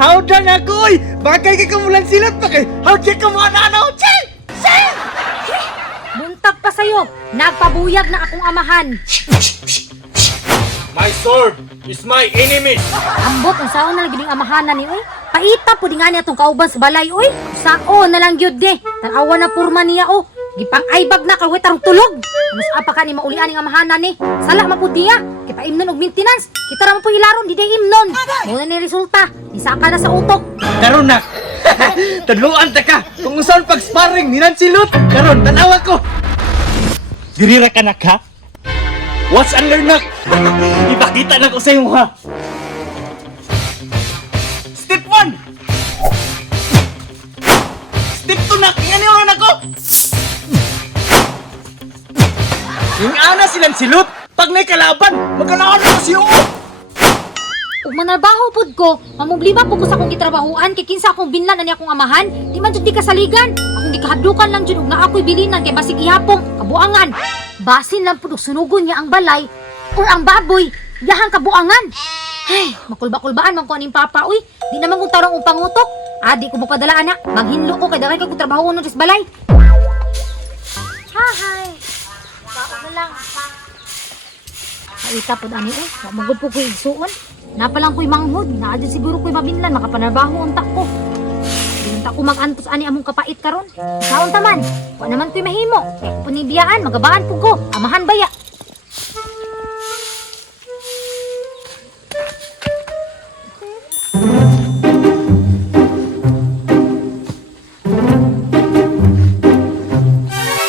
Hawda na ko, oy! Bakay ka kamulan silot pa kay! Hawda ka mga nanaw, Chay! Chay! Buntag pa sa'yo, nagpabuyag na akong amahan. My sword is my enemy. Ambot, ang sao na lang gining amahanan ni, oy. Paita po di nga niya tong kauban sa balay, oy. Sao na lang yun, de. Tanawa na purma niya, oh. Gipang aybag na kawit tarong tulog. Mas apa ka ni maulian ning amahanan ni. Sala mapudiya. Kita imnon og maintenance. Kita ra mo po ilaron di day imnon. Muna ni resulta. Isaka na sa utok. Karon na! Tadluan ta ka! Kung saan pag-sparring ni Nansilot! Karon, tanawa ko! Dirira ka na ka? Watch and learn nak! Ipakita na ko sa iyo ha! Step 1! Step 2 nak! Inganiwan ako! Yung ana silang silot! Pag may kalaban, magkalawan ako siyo! Ug manarbaho pud ko, mamublima pud ko sa akong gitrabahuan kay kinsa akong binlan ani akong amahan, di man jud di kasaligan. Akong gikahadlukan lang jud og naa ako'y bilinan kay basig ihapong kabuangan. Basin lang pud og sunugon niya ang balay or ang baboy, yahang kabuangan. Ay, makulba-kulbaan man ko aning papa uy. Di naman kung tarong og pangutok. Adi ko magpadala ana, maghinlo ko kay dagay kay trabaho no sa balay. Hi. Baka na lang. Aita pud ani eh, wa magud po ko igsuon. Napalang ko'y manghod, naadyo siguro ko'y mabinlan, makapanarbaho unta ko. Unta ko mag-antos ani among kapait karon. Saon taman, wa naman ko'y mahimo. Kaya punibiyaan, magabaan po ko, amahan baya.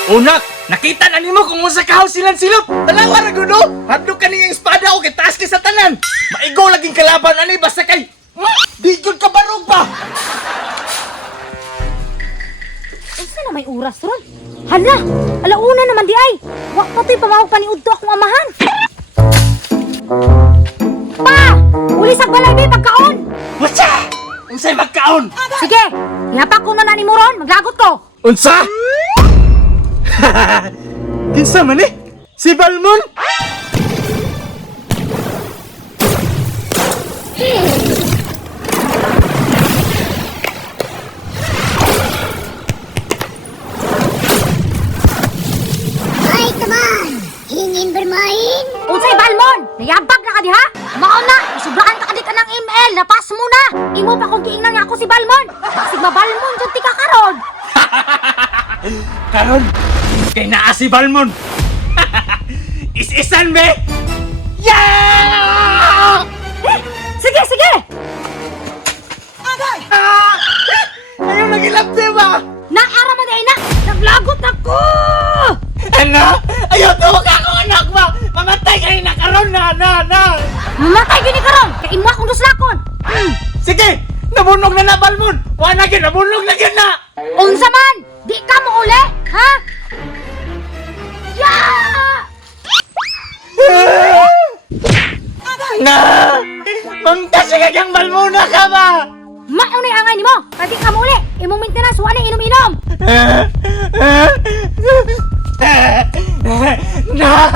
Unak! Nakita na nimo kung unsa kahaw silang silot! Talawa ra gudo! Hadlok ka niyang espada o kay taas kay sa tanan! Maigo laging kalaban ani basta kay... Di jud ka barog pa! Unsa na may oras ron? Hala, alauna naman di ay. Wa patoy pamawag pa ni udto akong amahan. Pa! Uli sa balay bay pagkaon! Watsa! Unsay magkaon? Sige, ihapak ko na ni mo ron, maglagot ko. Unsa? Kinsa man eh? Si Balmon? Hai teman, ingin bermain? Unsay Balmon? Nayabag na ka diha? Mao na, isugaan ka kadi ka ng ML, napas mo na. Imo pa kung giingnan nga ako si Balmon. Basig mabalmon jud ti ka karon. Karon, kay naa si Balmon! Is-isan be! Yeah! Sige, sige! Ah! Ayaw nagilap, di ba? Naara man ay na! Naglagot ako! Ano? Ayaw tawag ako, anak ba? Mamatay ka rin na karon na! Mamatay gini karon! Kay imo akong duslakon! Sige! Nabunog na na, Balmon! Wala na nabunog na na! Unsa man! Di ka mo uli! Ha? Yeah! Na! Mangtas ka kang Balmona ka ba? Maunay angay nimo! Pati ka mo uli! Imong maintenance, wala inom-inom! Nak!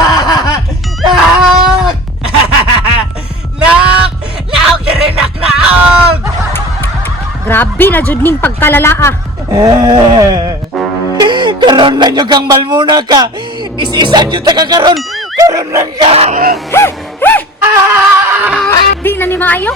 Nak! Naog na rin naog! Grabe na jud ning pagkalalaa! Karon na nyo kang Balmona ka! Is-isa nyo ta ka karon! Karon lang ka! Di na ni maayo?